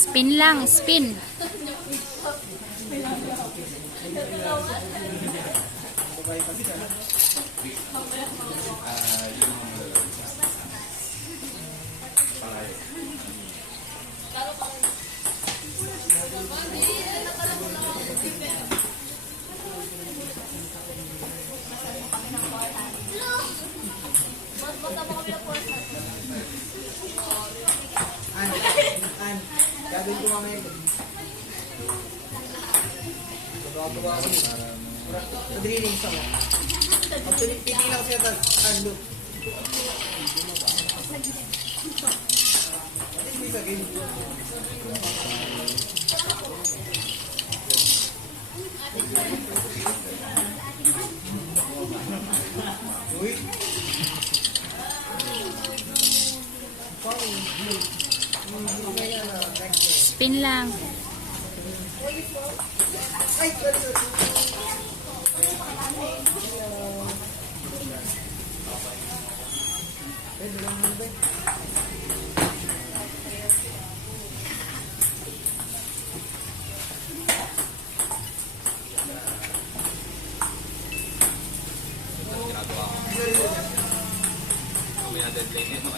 Spin lang, spin. Gagawin ko mamaya ito. Magawa ko rin. Nag-release ako. Pipili ako siya ito. Ando. Hindi sa game. Uy. Spin lang.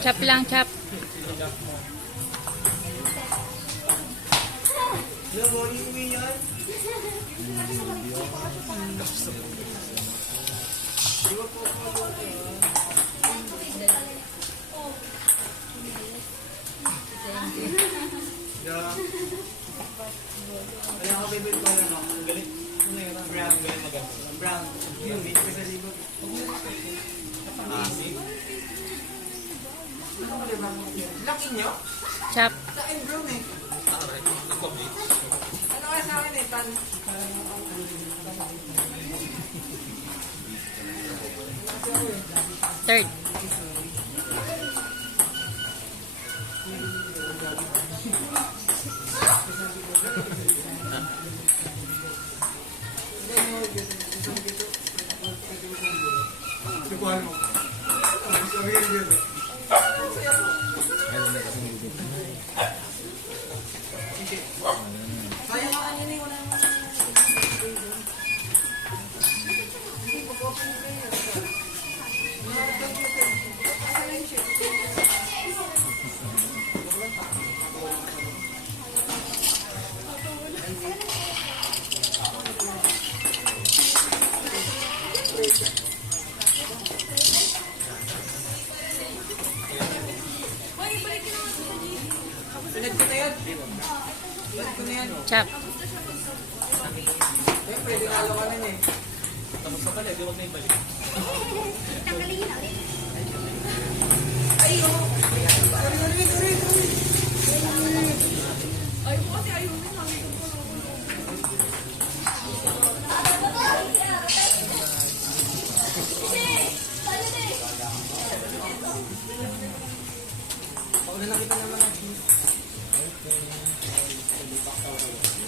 Chop lang, chop. Hello, morning mo yan? Di ba po po? Kaya ako favorite ko lang ako. Ang galit. Ano yun? Brown. Galit maganda. Brown. Yun, may kasi libot. Ano ka diba? Laki nyo? Chop. Sa akin brown eh. Ano kaya sa akin eh? Third. Chop. Pwede nalo ka nun eh. Tapos na pala, di wag na ibalik. Tanggalin na ulit. Ay, oh! Sorry. Ay, po kasi ayun na. Pauna na kita naman.